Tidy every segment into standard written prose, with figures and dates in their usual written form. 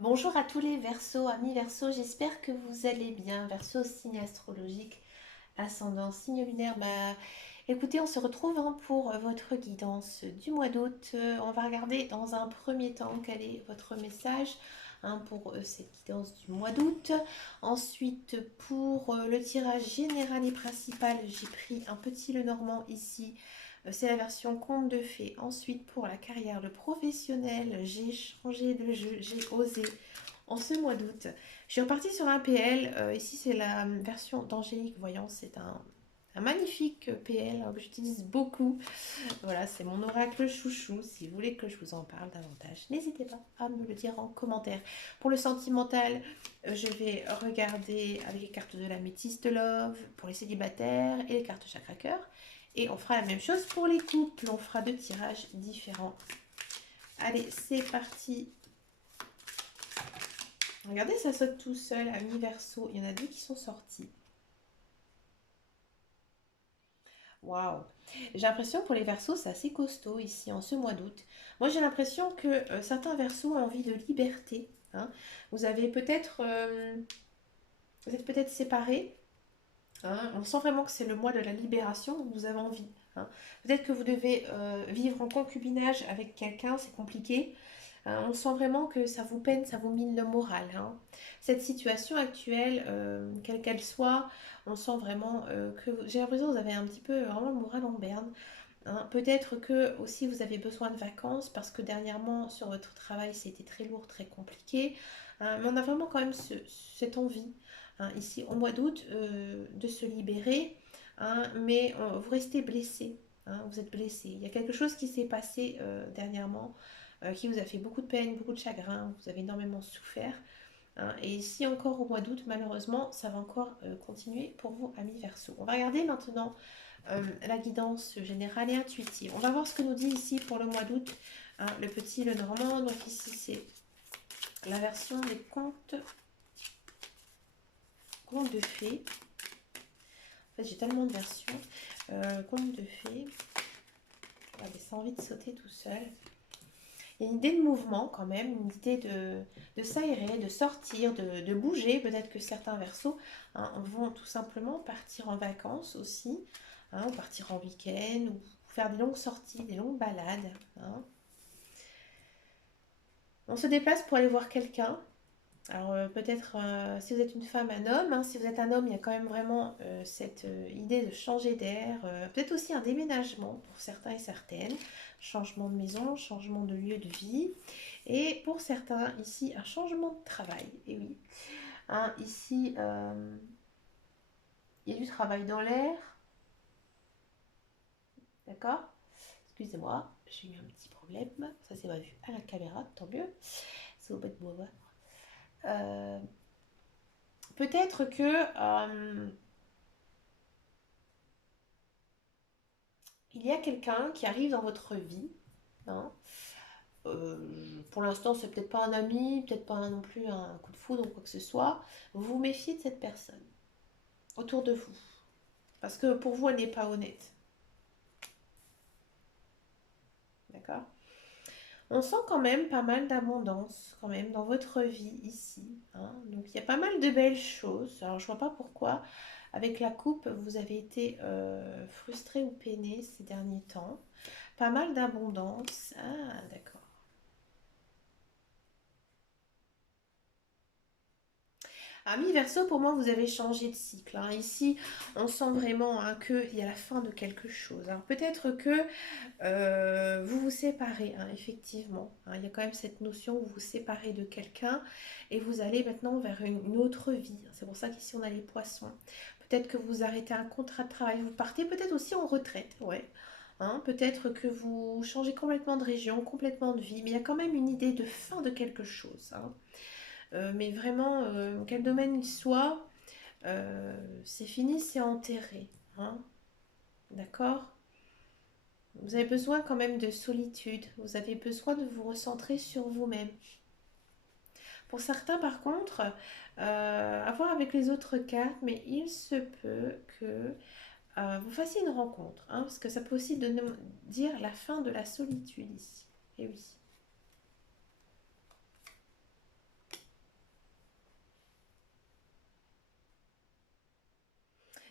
Bonjour à tous les Verseaux, amis Verseaux, j'espère que vous allez bien. Verseau, signe astrologique, ascendant, signe lunaire. Écoutez, on se retrouve pour votre guidance du mois d'août. On va regarder dans un premier temps quel est votre message pour cette guidance du mois d'août. Ensuite, pour le tirage général et principal, j'ai pris un petit Lenormand ici. C'est la version conte de fées. Ensuite, pour la carrière, le professionnel, j'ai changé de jeu, j'ai osé en ce mois d'août. Je suis repartie sur un PL. Ici, c'est la version d'Angélique Voyance. C'est un magnifique PL que j'utilise beaucoup. Voilà, c'est mon oracle chouchou. Si vous voulez que je vous en parle davantage, n'hésitez pas à me le dire en commentaire. Pour le sentimental, je vais regarder avec les cartes de la métisse de Love pour les célibataires et les cartes chakra cœur. Et on fera la même chose pour les couples. On fera deux tirages différents. Allez, c'est parti. Regardez, ça saute tout seul, amis Verseau. Il y en a deux qui sont sortis. Waouh! J'ai l'impression pour les Verseaux, c'est assez costaud ici en ce mois d'août. Moi, j'ai l'impression que certains Verseaux ont envie de liberté. Hein. Vous avez peut-être, vous êtes peut-être séparés. Hein. On sent vraiment que c'est le mois de la libération, donc vous avez envie. Hein. Peut-être que vous devez vivre en concubinage avec quelqu'un, c'est compliqué. On sent vraiment que ça vous peine, ça vous mine le moral. Hein. Cette situation actuelle, quelle qu'elle soit, on sent vraiment que j'ai l'impression que vous avez un petit peu vraiment le moral en berne. Hein. Peut-être que aussi vous avez besoin de vacances parce que dernièrement sur votre travail c'était très lourd, très compliqué. Hein. Mais on a vraiment quand même cette envie hein, ici au mois d'août de se libérer. Hein. Mais vous restez blessé. Hein. Vous êtes blessé. Il y a quelque chose qui s'est passé dernièrement qui vous a fait beaucoup de peine, beaucoup de chagrin, vous avez énormément souffert. Hein, et ici encore au mois d'août, malheureusement, ça va encore continuer pour vous, amis Verseau. On va regarder maintenant la guidance générale et intuitive. On va voir ce que nous dit ici pour le mois d'août, hein, le petit, le normand. Donc ici, c'est la version des contes de fées. En fait, j'ai tellement de versions. Contes de fées. Regardez, ça a envie de sauter tout seul. Il y a une idée de mouvement quand même, une idée de s'aérer, de sortir, de bouger. Peut-être que certains versos hein, vont tout simplement partir en vacances aussi, hein, ou partir en week-end, ou faire des longues sorties, des longues balades. Hein. On se déplace pour aller voir quelqu'un. Alors peut-être si vous êtes une femme, un homme, hein, si vous êtes un homme, il y a quand même vraiment cette idée de changer d'air, peut-être aussi un déménagement pour certains et certaines, changement de maison, changement de lieu de vie, et pour certains ici un changement de travail, et oui, hein, ici il y a du travail dans l'air, d'accord. Excusez-moi, j'ai eu un petit problème, ça c'est pas vu à la caméra, tant mieux, ça va pas être beau à voir. Peut-être que il y a quelqu'un qui arrive dans votre vie. Hein. Pour l'instant, c'est peut-être pas un ami, peut-être pas non plus un coup de foudre ou quoi que ce soit. Vous vous méfiez de cette personne autour de vous. Parce que pour vous, elle n'est pas honnête. D'accord. On sent quand même pas mal d'abondance quand même dans votre vie ici. Hein. Donc il y a pas mal de belles choses. Alors je vois pas pourquoi avec la coupe vous avez été frustré ou peiné ces derniers temps. Pas mal d'abondance. Ah d'accord. Ami Verseau, pour moi, vous avez changé de cycle. Hein. Ici, on sent vraiment hein, qu'il y a la fin de quelque chose. Alors peut-être que vous vous séparez, hein, effectivement. Hein. Il y a quand même cette notion où vous vous séparez de quelqu'un et vous allez maintenant vers une autre vie. C'est pour ça qu'ici, on a les poissons. Peut-être que vous arrêtez un contrat de travail, vous partez peut-être aussi en retraite, ouais. Hein, peut-être que vous changez complètement de région, complètement de vie, mais il y a quand même une idée de fin de quelque chose. Hein. Mais vraiment, quel domaine il soit, c'est fini, c'est enterré. Hein. D'accord. Vous avez besoin quand même de solitude. Vous avez besoin de vous recentrer sur vous-même. Pour certains, par contre, à voir avec les autres cartes, mais il se peut que vous fassiez une rencontre. Hein, parce que ça peut aussi dire la fin de la solitude ici. Et oui.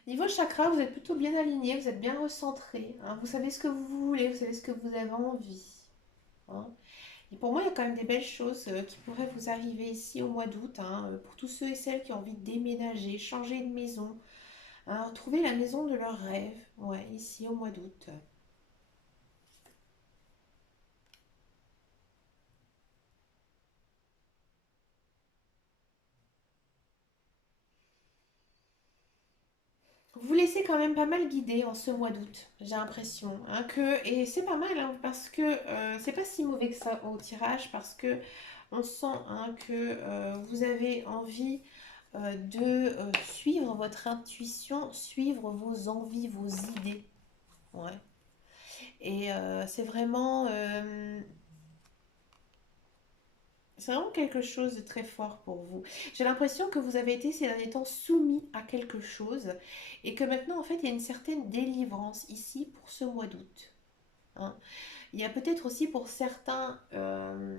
Niveau chakra, vous êtes plutôt bien aligné, vous êtes bien recentré, hein. Vous savez ce que vous voulez, vous savez ce que vous avez envie, hein. Et pour moi, il y a quand même des belles choses qui pourraient vous arriver ici au mois d'août, hein, pour tous ceux et celles qui ont envie de déménager, changer de maison, hein, trouver la maison de leurs rêves, ouais, ici au mois d'août. Vous vous laissez quand même pas mal guider en ce mois d'août, j'ai l'impression, hein, et c'est pas mal, hein, parce que c'est pas si mauvais que ça au tirage, parce que on sent, hein, que vous avez envie de suivre votre intuition, suivre vos envies, vos idées. Ouais. Et c'est vraiment quelque chose de très fort pour vous. J'ai l'impression que vous avez été ces derniers temps soumis à quelque chose et que maintenant, en fait, il y a une certaine délivrance ici pour ce mois d'août, hein. Il y a peut-être aussi pour certains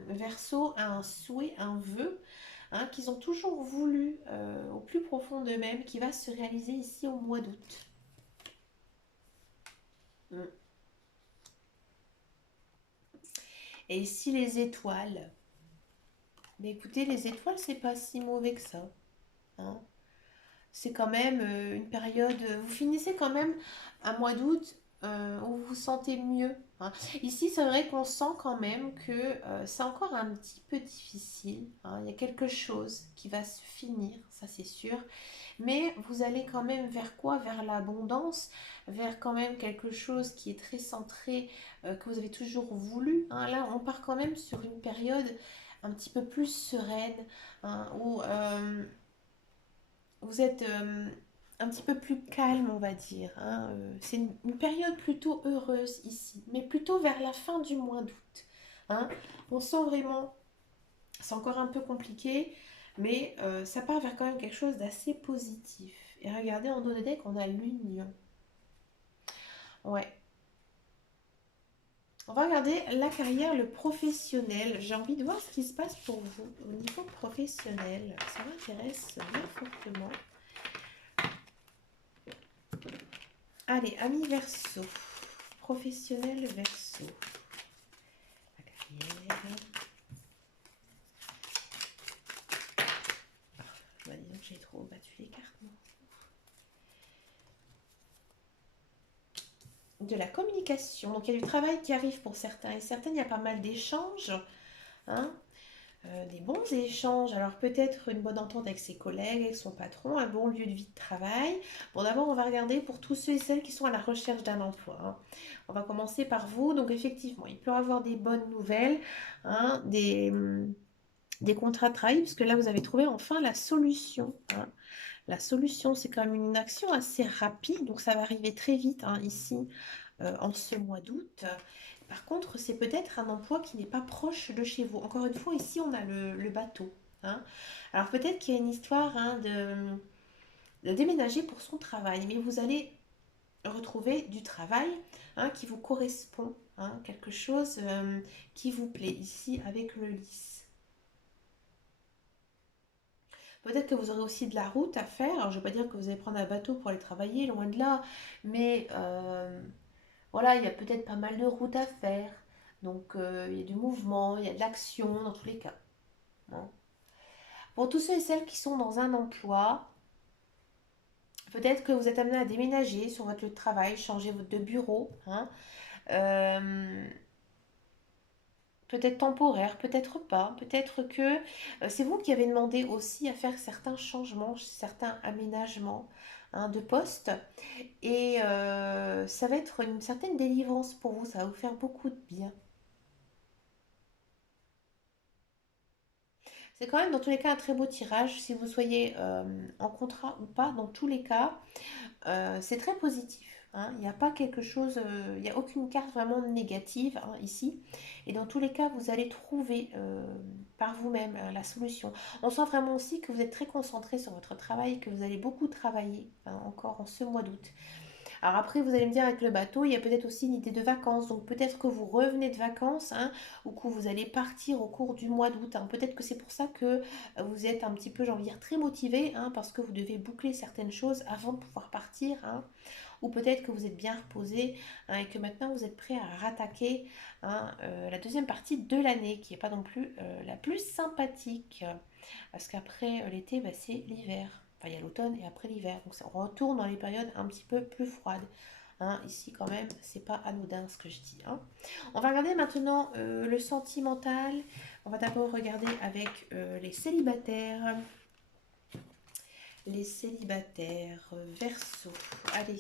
Verseaux un souhait, un vœu, hein, qu'ils ont toujours voulu au plus profond d'eux-mêmes, qui va se réaliser ici au mois d'août. Mm. Et ici les étoiles. Mais écoutez, les étoiles, c'est pas si mauvais que ça, hein. C'est quand même une période. Vous finissez quand même un mois d'août où vous vous sentez mieux, hein. Ici, c'est vrai qu'on sent quand même que c'est encore un petit peu difficile, hein. Il y a quelque chose qui va se finir, ça c'est sûr. Mais vous allez quand même vers quoi? Vers l'abondance, vers quand même quelque chose qui est très centré, que vous avez toujours voulu, hein. Là, on part quand même sur une période un petit peu plus sereine, hein, où vous êtes un petit peu plus calme, on va dire, hein. C'est une période plutôt heureuse ici, mais plutôt vers la fin du mois d'août, hein. On sent vraiment, c'est encore un peu compliqué, mais ça part vers quand même quelque chose d'assez positif. Et regardez, en dos de deck, on a l'union. Ouais. On va regarder la carrière, le professionnel. J'ai envie de voir ce qui se passe pour vous au niveau professionnel. Ça m'intéresse bien fortement. Allez, amis Verseau. Professionnel Verseau. La carrière. Bah, dis donc, j'ai trop battu les cartes, moi. De la communication. Donc, il y a du travail qui arrive pour certains et certaines. Il y a pas mal d'échanges, hein. Des bons échanges. Alors, peut-être une bonne entente avec ses collègues, avec son patron, un bon lieu de vie de travail. Bon, d'abord, on va regarder pour tous ceux et celles qui sont à la recherche d'un emploi, hein. On va commencer par vous. Donc, effectivement, il peut y avoir des bonnes nouvelles, hein, des contrats de travail, puisque là, vous avez trouvé enfin la solution, hein. La solution, c'est quand même une action assez rapide, donc ça va arriver très vite, hein, ici, en ce mois d'août. Par contre, c'est peut-être un emploi qui n'est pas proche de chez vous. Encore une fois, ici, on a le bateau, hein. Alors peut-être qu'il y a une histoire, hein, de déménager pour son travail, mais vous allez retrouver du travail, hein, qui vous correspond, hein, quelque chose qui vous plaît, ici, avec le lys. Peut-être que vous aurez aussi de la route à faire. Alors, je ne vais pas dire que vous allez prendre un bateau pour aller travailler, loin de là. Mais voilà, il y a peut-être pas mal de routes à faire. Donc, il y a du mouvement, il y a de l'action dans tous les cas, hein. Pour tous ceux et celles qui sont dans un emploi, peut-être que vous êtes amené à déménager sur votre lieu de travail, changer de bureau, hein. Euh, Peut-être temporaire, peut-être pas. Peut-être que c'est vous qui avez demandé aussi à faire certains changements, certains aménagements, hein, de poste. Et ça va être une certaine délivrance pour vous. Ça va vous faire beaucoup de bien. C'est quand même dans tous les cas un très beau tirage. Si vous soyez en contrat ou pas, dans tous les cas, c'est très positif, hein. Il n'y a pas quelque chose, il n'y a aucune carte vraiment négative, hein, ici. Et dans tous les cas, vous allez trouver par vous-même la solution. On sent vraiment aussi que vous êtes très concentré sur votre travail, que vous allez beaucoup travailler, hein, encore en ce mois d'août. Alors après, vous allez me dire, avec le bateau, il y a peut-être aussi une idée de vacances. Donc peut-être que vous revenez de vacances, hein, ou que vous allez partir au cours du mois d'août, hein. Peut-être que c'est pour ça que vous êtes un petit peu, j'ai envie de dire, très motivé, hein, parce que vous devez boucler certaines choses avant de pouvoir partir, hein. Ou peut-être que vous êtes bien reposé, hein, et que maintenant vous êtes prêt à rattaquer, hein, la deuxième partie de l'année, qui n'est pas non plus la plus sympathique. Parce qu'après l'été, bah, c'est l'hiver. Enfin, il y a l'automne et après l'hiver. Donc ça, on retourne dans les périodes un petit peu plus froides. Hein, ici, quand même, c'est pas anodin ce que je dis. Hein. On va regarder maintenant le sentimental. On va d'abord regarder avec les célibataires. Les célibataires, Verseau. Allez.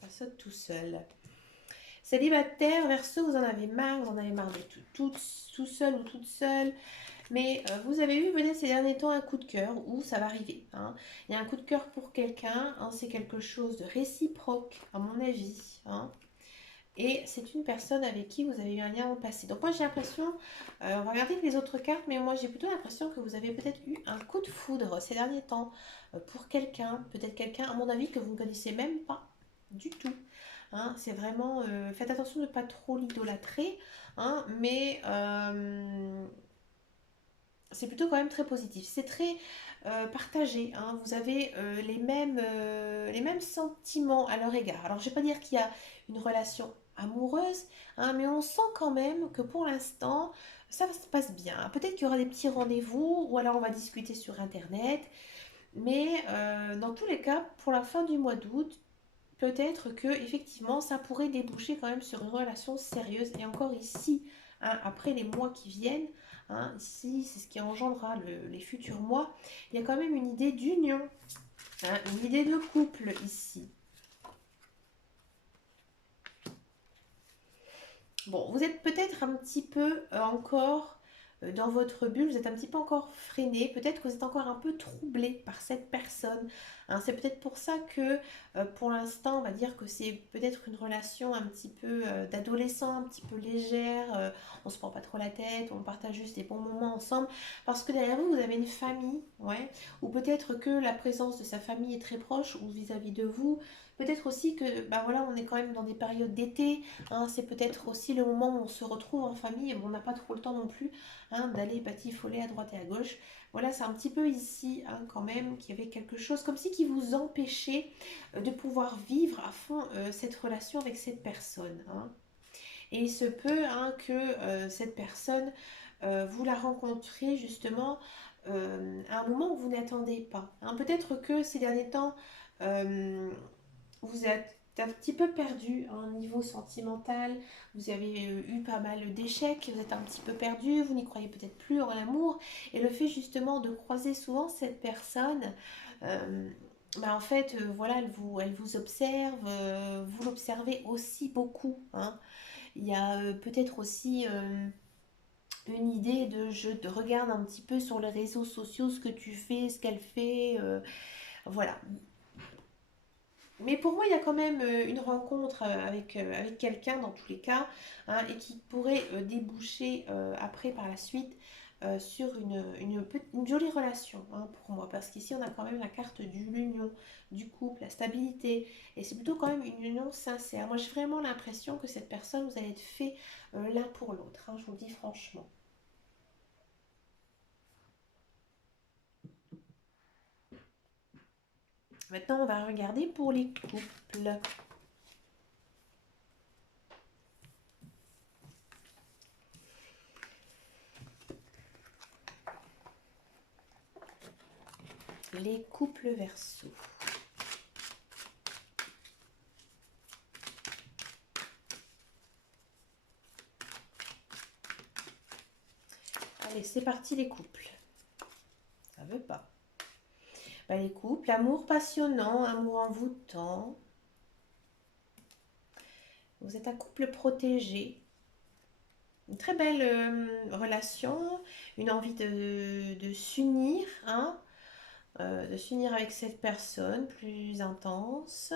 Ça saute tout seul. Célibataire, Verseau, vous en avez marre. Vous en avez marre d'être tout seul ou toute seule. Mais vous avez eu peut-être ces derniers temps un coup de cœur, ou ça va arriver. Hein. Il y a un coup de cœur pour quelqu'un, hein, c'est quelque chose de réciproque, à mon avis. Hein. Et c'est une personne avec qui vous avez eu un lien au passé. Donc moi j'ai l'impression, on va regarder les autres cartes, mais moi j'ai plutôt l'impression que vous avez peut-être eu un coup de foudre ces derniers temps pour quelqu'un, peut-être quelqu'un, à mon avis, que vous ne connaissez même pas du tout. Hein, c'est vraiment, faites attention de ne pas trop l'idolâtrer, hein, mais c'est plutôt quand même très positif. C'est très partagé. Hein. Vous avez les mêmes sentiments à leur égard. Alors, je ne vais pas dire qu'il y a une relation amoureuse, hein, mais on sent quand même que pour l'instant, ça se passe bien. Peut-être qu'il y aura des petits rendez-vous, ou alors on va discuter sur Internet. Mais dans tous les cas, pour la fin du mois d'août, peut-être que effectivement ça pourrait déboucher quand même sur une relation sérieuse. Et encore ici, hein, après les mois qui viennent, hein, ici c'est ce qui engendrera les futurs mois, il y a quand même une idée d'union, hein, une idée de couple ici. Bon, vous êtes peut-être un petit peu encore dans votre bulle, vous êtes un petit peu encore freiné, peut-être que vous êtes encore un peu troublé par cette personne. Hein. C'est peut-être pour ça que pour l'instant, on va dire que c'est peut-être une relation un petit peu d'adolescent, un petit peu légère, on se prend pas trop la tête, on partage juste des bons moments ensemble, parce que derrière vous, vous avez une famille, ouais, ou peut-être que la présence de sa famille est très proche, ou vis-à-vis de vous. Peut-être aussi que, bah voilà, on est quand même dans des périodes d'été. Hein, c'est peut-être aussi le moment où on se retrouve en famille et on n'a pas trop le temps non plus, hein, d'aller batifoler à droite et à gauche. Voilà, c'est un petit peu ici, hein, quand même qu'il y avait quelque chose comme si qui vous empêchait de pouvoir vivre à fond cette relation avec cette personne. Hein. Et il se peut, hein, que cette personne, vous la rencontrez justement à un moment où vous n'attendez pas. Hein. Peut-être que ces derniers temps, euh, vous êtes un petit peu perdu, hein, au niveau sentimental, vous avez eu pas mal d'échecs, vous êtes un petit peu perdu, vous n'y croyez peut-être plus en l'amour, et le fait justement de croiser souvent cette personne, euh, bah en fait, voilà, elle vous observe, vous l'observez aussi beaucoup. Hein. Il y a peut-être aussi une idée de je te regarde un petit peu sur les réseaux sociaux ce que tu fais, ce qu'elle fait, voilà. Mais pour moi, il y a quand même une rencontre avec quelqu'un dans tous les cas, hein, et qui pourrait déboucher après par la suite sur une jolie relation, hein, pour moi. Parce qu'ici, on a quand même la carte de l'union, du couple, la stabilité. Et c'est plutôt quand même une union sincère. Moi, j'ai vraiment l'impression que cette personne, vous allez être fait l'un pour l'autre. Hein, je vous le dis franchement. Maintenant, on va regarder pour les couples. Les couples verso. Allez, c'est parti les couples. Ça veut pas. Bah, les couples, amour passionnant, amour envoûtant. Vous êtes un couple protégé. Une très belle relation, une envie de s'unir, hein, de s'unir avec cette personne plus intense,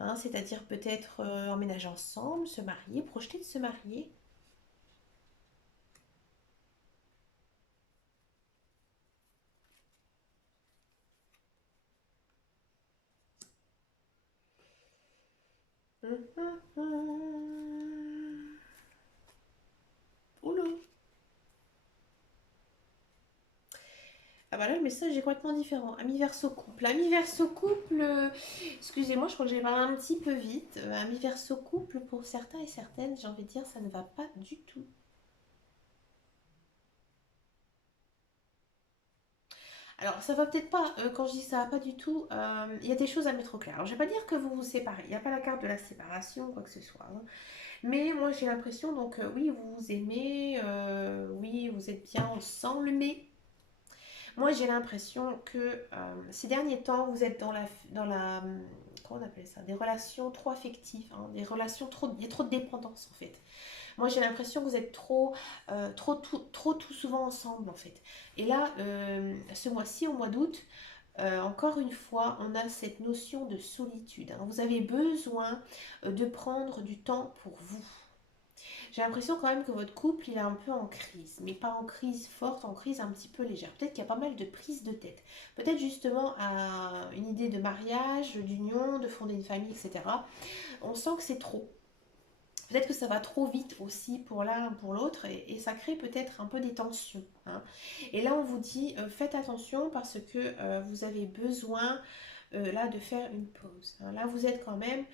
hein, c'est-à-dire peut-être emménager ensemble, se marier, projeter de se marier. Oula. Ah bah là, le message est complètement différent. Ami verso couple. Ami verso couple, excusez-moi, je crois que j'ai parlé un petit peu vite. Ami verso couple, pour certains et certaines, j'ai envie de dire, ça ne va pas du tout. Alors, ça va peut-être pas, quand je dis ça va pas du tout, il y a des choses à mettre au clair. Alors, je vais pas dire que vous vous séparez, il n'y a pas la carte de la séparation, quoi que ce soit, hein. Mais moi, j'ai l'impression, donc, oui, vous vous aimez, oui, vous êtes bien ensemble, mais moi, j'ai l'impression que ces derniers temps, vous êtes comment on appelle ça, des relations trop affectives, hein, des relations trop, il y a trop de dépendance en fait. Moi, j'ai l'impression que vous êtes trop tout souvent ensemble en fait. Et là, ce mois-ci, au mois d'août, encore une fois, on a cette notion de solitude, hein. Vous avez besoin de prendre du temps pour vous. J'ai l'impression quand même que votre couple, il est un peu en crise, mais pas en crise forte, en crise un petit peu légère. Peut-être qu'il y a pas mal de prises de tête. Peut-être justement à une idée de mariage, d'union, de fonder une famille, etc. On sent que c'est trop. Peut-être que ça va trop vite aussi pour l'un, pour l'autre, et ça crée peut-être un peu des tensions, hein. Et là, on vous dit, faites attention parce que vous avez besoin là de faire une pause, hein. Là, vous êtes quand même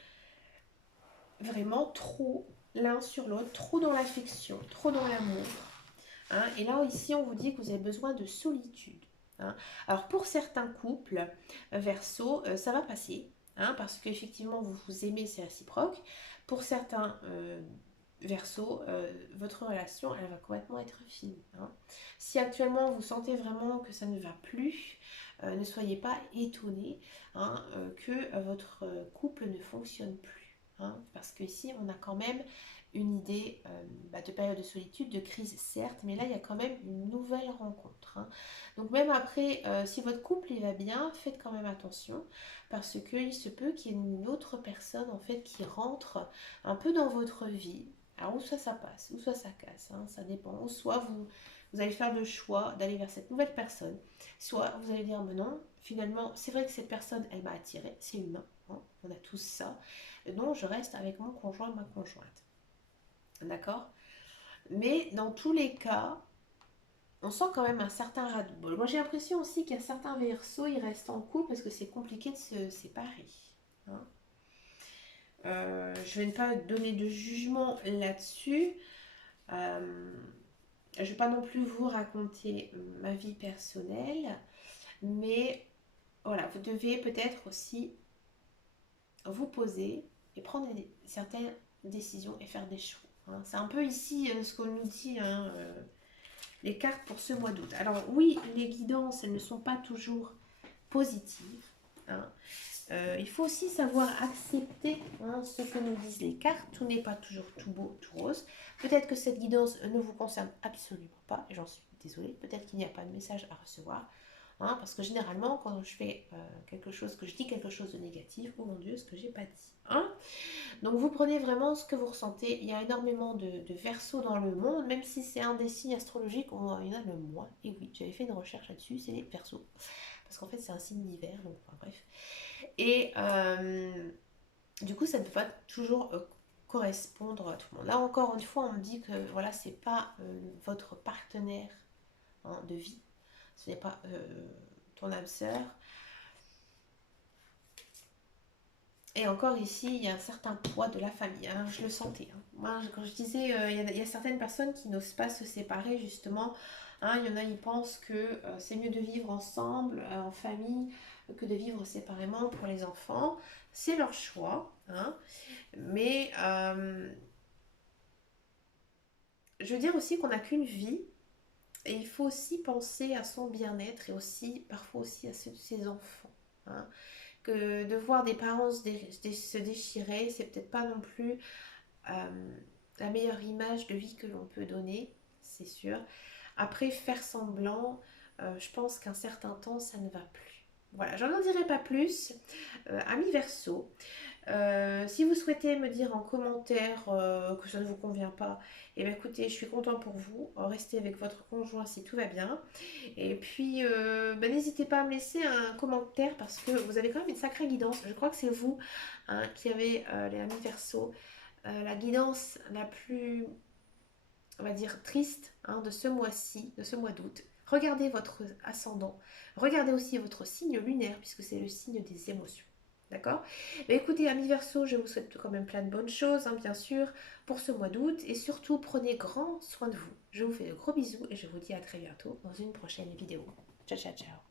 vraiment trop l'un sur l'autre, trop dans l'affection, trop dans l'amour, hein. Et là, ici, on vous dit que vous avez besoin de solitude, hein. Alors, pour certains couples, verso, ça va passer, hein, parce qu'effectivement, vous vous aimez, c'est réciproque. Pour certains verso, votre relation, elle va complètement être finie, hein. Si actuellement, vous sentez vraiment que ça ne va plus, ne soyez pas étonnés, hein, que votre couple ne fonctionne plus, hein, parce que ici, on a quand même une idée de période de solitude, de crise certes, mais là il y a quand même une nouvelle rencontre, hein. Donc même après, si votre couple il va bien, faites quand même attention parce qu'il se peut qu'il y ait une autre personne en fait qui rentre un peu dans votre vie. Alors ou soit ça passe, ou soit ça casse, hein, ça dépend. Ou soit vous allez faire le choix d'aller vers cette nouvelle personne, soit vous allez dire mais non, finalement c'est vrai que cette personne elle m'a attiré, c'est humain, hein, on a tous ça. Non, je reste avec mon conjoint, ma conjointe. D'accord. Mais dans tous les cas, on sent quand même un certain ras-de-bol. Moi, j'ai l'impression aussi qu'il y a certains versos, ils restent en couple parce que c'est compliqué de se séparer, hein. Je vais ne pas donner de jugement là-dessus. Euh, je ne vais pas non plus vous raconter ma vie personnelle, mais voilà, vous devez peut-être aussi vous poser et prendre certaines décisions et faire des choix, hein. C'est un peu ici ce qu'on nous dit, hein, les cartes pour ce mois d'août. Alors oui, les guidances, elles ne sont pas toujours positives, hein. Il faut aussi savoir accepter, hein, ce que nous disent les cartes. Tout n'est pas toujours tout beau, tout rose. Peut-être que cette guidance ne vous concerne absolument pas, et j'en suis désolée. Peut-être qu'il n'y a pas de message à recevoir, hein, parce que généralement, quand je fais quelque chose, que je dis quelque chose de négatif, oh mon Dieu, ce que j'ai pas dit, hein. Donc vous prenez vraiment ce que vous ressentez. Il y a énormément de versos dans le monde, même si c'est un des signes astrologiques, il y en a le moins. Et oui, j'avais fait une recherche là-dessus, c'est les versos. Parce qu'en fait, c'est un signe d'hiver, donc enfin, bref. Et du coup, ça ne peut pas toujours correspondre à tout le monde. Là, encore une fois, on me dit que voilà, c'est pas votre partenaire, hein, de vie. Ce n'est pas ton âme sœur. Et encore ici, il y a un certain poids de la famille, hein, je le sentais, hein. Moi, quand je disais, il y a certaines personnes qui n'osent pas se séparer, justement, hein. Il y en a, ils pensent que c'est mieux de vivre ensemble, en famille, que de vivre séparément pour les enfants. C'est leur choix, hein. Mais je veux dire aussi qu'on n'a qu'une vie, et il faut aussi penser à son bien-être et aussi, parfois aussi à ceux de ses enfants, hein. Que de voir des parents se déchirer, c'est peut-être pas non plus la meilleure image de vie que l'on peut donner, c'est sûr. Après, faire semblant, je pense qu'un certain temps, ça ne va plus. Voilà, j'en en dirai pas plus. Amis Verseau, Si vous souhaitez me dire en commentaire que ça ne vous convient pas, eh bien écoutez, je suis contente pour vous. Restez avec votre conjoint si tout va bien. Et puis, ben, n'hésitez pas à me laisser un commentaire parce que vous avez quand même une sacrée guidance. Je crois que c'est vous hein, qui avez les amis Verseau, la guidance la plus, on va dire, triste hein, de ce mois-ci, de ce mois d'août. Regardez votre ascendant. Regardez aussi votre signe lunaire puisque c'est le signe des émotions. D'accord. Mais écoutez, amis Verseau, je vous souhaite quand même plein de bonnes choses, hein, bien sûr, pour ce mois d'août. Et surtout, prenez grand soin de vous. Je vous fais de gros bisous et je vous dis à très bientôt dans une prochaine vidéo. Ciao, ciao, ciao.